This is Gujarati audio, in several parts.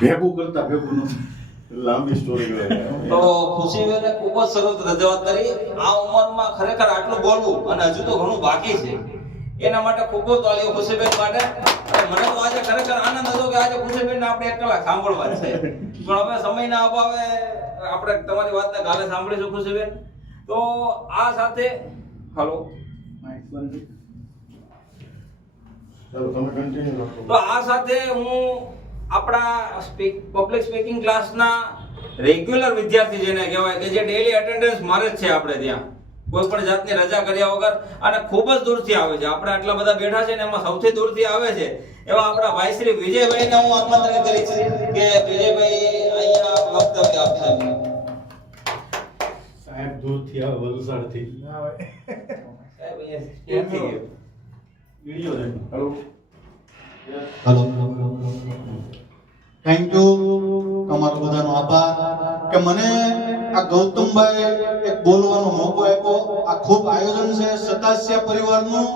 ભેગું કરતા ભેગું નથી. લાંબી સ્ટોરી કહેવાય. તો ખુશીબેને ખૂબ જ સરસ રજૂઆત કરી. આ ઉંમરમાં ખરેખર આટલું બોલવું અને હજુ તો ઘણું બાકી છે, એના માટે ખૂબ જ તાળીઓ ખુશીબેન માટે. અને મને તો આજે ખરેખર આનંદ હતો કે આજે ખુશીબેનને આપણે 1 કલાક સાંભળવા છે, પણ હવે સમયના અભાવે આપણે તમારી વાતને કાલે સાંભળીશું ખુશીબેન. તો આ સાથે હાલો ચાલો તમે કન્ટિન્યુ રાખો. તો આ સાથે હું આપણા પબ્લિક સ્પીકિંગ ક્લાસના રેગ્યુલર વિદ્યાર્થી જેને કહેવાય કે જે ડેઈલી અટેન્ડન્સ મારે જ છે આપણે ત્યાં, કોઈ પણ જાતની રજા કર્યા વગર, અને ખૂબ જ દૂરથી આવે છે. આપણે આટલા બધા બેઠા છે ને એમાં સૌથી દૂરથી આવે છે એવા આપણા ભાઈ શ્રી વિજયભાઈને હું આમંત્રણ કરીશ કે વિજયભાઈ અહીંયા વક્તવ્ય આપશે. સાહેબ દૂરથી આવે, વલસાડથી. સાહેબ અહીંયા વિડિયો છે. હેલો. હેલો, થેન્ક યુ, તમારો બધાનો આભાર કે મને આ ગૌતમભાઈ એક બોલવાનો મોકો આપ્યો. આ ખૂબ આયોજન છે સતાસ્યા પરિવારનું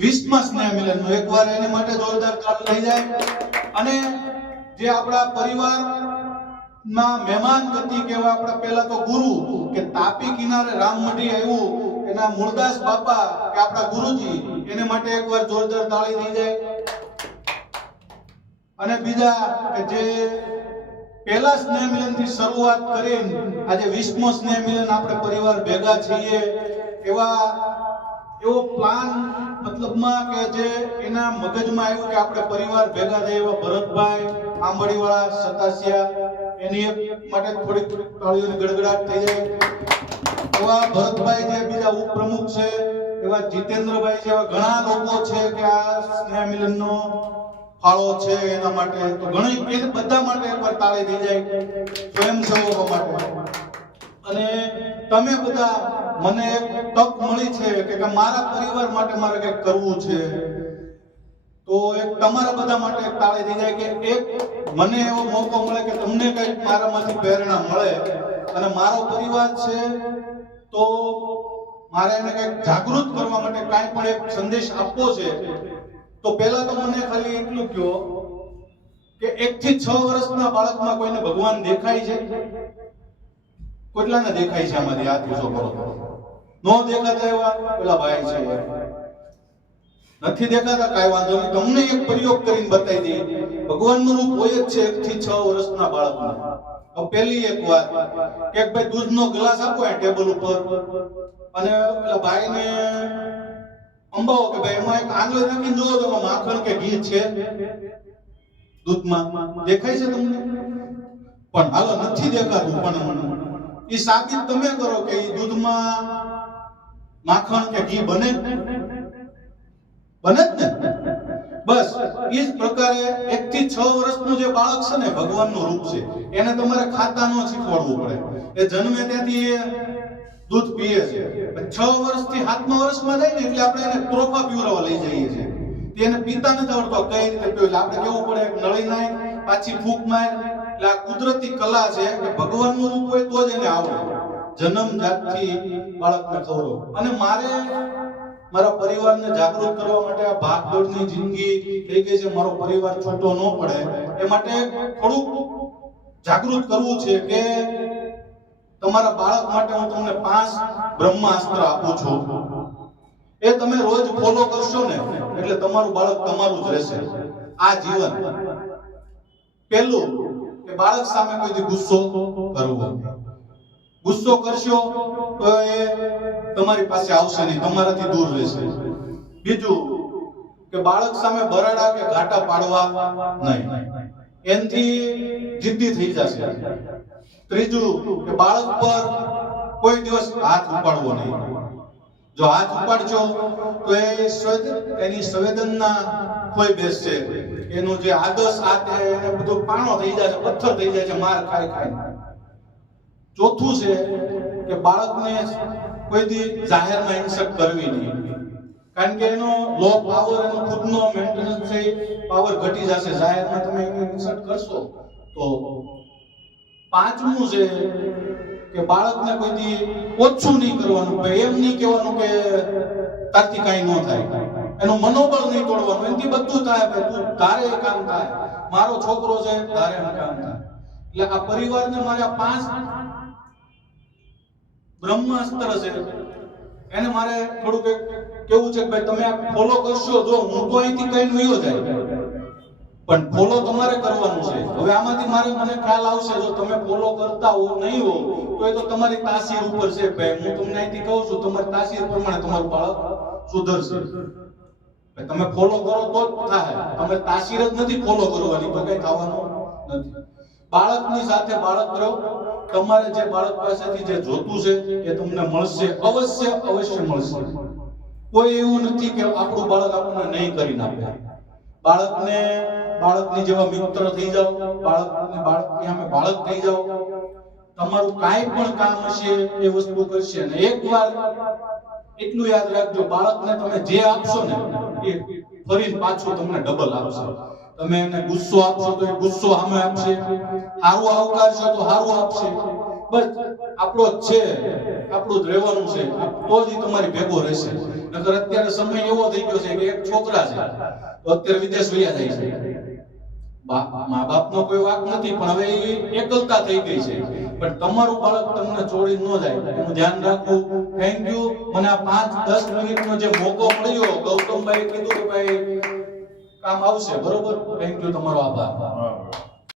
20મા સ્નેહ મિલનનું. એકવાર એની માટે જોરદાર તાળી થઈ જાય. અને જે આપણા પરિવારમાં મહેમાન ગતિ કહેવાય, આપણા પહેલા તો ગુરુ કે તાપી કિનારે રામમઢી આવ્યું એના મૂળદાસ બાપા કે આપણા ગુરુજી, એને માટે એકવાર જોરદાર તાળી થઈ જાય. અને બીજા કે જે પહેલા સ્નેહ મિલન થી શરૂઆત કરીને આજે 20મો સ્નેહ મિલન આપણે પરિવાર ભેગા છીએ, એવો પ્લાન મતલબમાં કે જે એના મગજમાં આવ્યું કે આપણે પરિવાર ભેગા થઈએ, એવા ભરતભાઈ આંબડીવાળા સતાસિયા, એની માટે થોડીક તાળીઓની ગડગડાટ થઈ જાય. એવા ભરતભાઈ જે બીજા ઉપપ્રમુખ છે, એવા જીતેન્દ્રભાઈ જેવા ઘણા લોકો છે કે આ સ્નેહ મિલનનો ફાળો છે એના માટે. તો ઘણી એ બધા માટે એકવાર તાળી થઈ જાય, સ્વયંસેવકો માટે. અને તમે બધા મને એક તક મળી છે કે મારા પરિવાર માટે મારે કંઈક કરવું છે, તો એક તમારા બધા માટે એક તાળી થઈ જાય કે એક મને એવો મોકો મળે કે તમને કંઈક મારામાંથી પ્રેરણા મળે. અને મારો પરિવાર છે તો મારે એને કંઈક જાગૃત કરવા માટે કાંઈ પણ એક સંદેશ આપવો છે. તો પહેલા તો મને ખાલી એટલું કહો કે 1 થી 6 વર્ષના બાળકમાં કોઈને ભગવાન દેખાય છે? કેટલાને દેખાય છે? આમાંથી હાથ ઊંચો કરો. નો દેખાતા એવા પેલા ભાઈ છે. નથી દેખાતા? કાંઈ વાંધો નહીં, તમને એક પ્રયોગ કરીને બતાવી દઈએ. ભગવાનનું રૂપ હોય જ છે 1 થી 6 વર્ષના બાળકમાં. હવે પહેલી એક વાત કે ભાઈ દૂધનો ગ્લાસ આપો એ ટેબલ ઉપર, અને પેલા ભાઈને અંબાવો કે ભાઈ એમાં એક આંગળી નાખીને જોવો તો એમાં માખણ કે ઘી છે દૂધમાં. દેખાય છે તમને? પણ હાલો નથી દેખાતું, પણ એ સાબિત તમે કરો કે એ દૂધમાં માખણ કે ઘી બને જ ને? બસ એ જ પ્રકારે 1 થી 6 વર્ષનું જે બાળક છે ને, ભગવાનનું રૂપ છે. એને તમારે ખાતા ન શીખવાડવું પડે. એ જન્મે ત્યાંથી એ દૂધ પીએ છે. 6 વર્ષથી 7મા વર્ષમાં જાય ને એટલે આપણે એને ત્રોફા પીવડાવવા લઈ જઈએ છીએ. તેને પીતા નથી આવડતો કઈ રીતે પીવું. આપણે કેવું પડે નળી નાય પાછી ફૂંક માર. એટલે આ કુદરતી કલા છે કે ભગવાનનું રૂપ હોય તો જ એને આવડે. જન્મ જાતથી બાળકને ખવડાવો. અને મારે મારા પરિવારને જાગૃત કરવા માટે આ ભાગદોડની જિંદગી થઈ ગઈ છે, મારો પરિવાર છૂટો ન પડે એ માટે થોડુંક જાગૃત કરવું છે કે તમારા બાળક માટે હું તમને 5 બ્રહ્માસ્ત્ર આપું છું. એ તમે રોજ ફોલો કરશો ને એટલે તમારું બાળક તમારું જ રહેશે આ જીવન. પહેલું કે બાળક સામે કોઈથી ગુસ્સો કરવો. ગુસ્સો કરશો તો એ તમારી પાસે આવશે નહીં, તમારાથી દૂર રહેશે. બીજું કે બાળક સામે બરાડા કે ઘાટા પાડવા નહીં, એનથી જિદ્દી થઈ જશે. ત્રીજું કે બાળક પર કોઈ દિવસ હાથ ઉપાડવો નહીં. જો હાથ ઉપાડજો તો એની સંવેદનના કોઈ બેસશે, એનું જે આદર્શ હાથ એને બધો પાણો થઈ જાય છે, પથ્થર થઈ જાય છે, માર ખાય ખાય. ચોથું છે કે બાળકને કોઈ દી જાહેરમાં ઇન્સલ્ટ કરવી નહીં, કારણ કે એનો લો પાવર, એનો ખુદનો મેન્ટેનન્સ છે પાવર ઘટી જશે. જાહેરમાં તમે એને ઇન્સલ્ટ કરશો તો. પાંચમું છે કે બાળકને કોઈ ઓછું નહીં કરવાનું, એમ નહીં કહેવાનું કે તારથી કાંઈ ન થાય. એનું મનોબળ નહીં તોડવાનું, એનાથી બધું થાય ભાઈ, તું તારે એ કામ થાય, મારો છોકરો છે તારે એમ કામ થાય. એટલે આ પરિવારને મારે આ 5 બ્રહ્માસ્ત્ર છે એને મારે થોડુંક કેવું છે કે ભાઈ તમે આ ફોલો કરશો. જો હું તો અહીંથી કઈ વયો જાય પણ ફોલો તમારે કરવાનું છે. હવે આમાંથી મને ખ્યાલ આવશે જો તમે ફોલો કરતા હો નહીં હો તો એ તો તમારી તાસીર ઉપર છે ભાઈ. હું તમને અહીંથી કહું છું તમારી તાસીર પ્રમાણે તમારું બાળક સુધરશે. તમે ફોલો કરો તો જ થાય, તમે તાસીર જ નથી ફોલો કરવાની તો કઈ થવાનું નથી. બાળકની સાથે બાળક રહો, તમારે જે બાળક પાસેથી જે જોતું છે એ તમને મળશે, અવશ્ય મળશે. કોઈ એવું નથી કે આપણું બાળક આપણને નહીં કરી નાખે. બાળકની જેવા મિત્ર થઈ જાઓ, બાળકની સામે બાળક થઈ જાઓ, તમારું કાંઈ પણ કામ હશે એ વસ્તુ કરશે. અને એકવાર એટલું યાદ રાખજો, બાળકને તમે જે આપશો ને એ ફરીને પાછું તમને ડબલ આપશે. તમે એને ગુસ્સો આપશો તો એ ગુસ્સો સામે આપશે, સારું આવકારશો તો સારું આપશે. બસ આપણો જ છે, આપણું જ રહેવાનું છે, તો જ તમારી ભેગો રહેશે. નકર અત્યારે સમય એવો થઈ ગયો છે કે એક છોકરા છે તો અત્યારે વિદેશ વયા જાય છે. મા બાપનો કોઈ વાંક નથી પણ હવે એકલતા થઈ ગઈ છે. પણ તમારું બાળક તમને છોડી ન જાય એનું ધ્યાન રાખવું. Thank you. મને આ 5-10 મિનિટનો જે મોકો મળ્યો, ગૌતમભાઈ કીધું કે ભાઈ કામ આવશે, બરોબર. થેન્ક યુ, તમારો આભાર.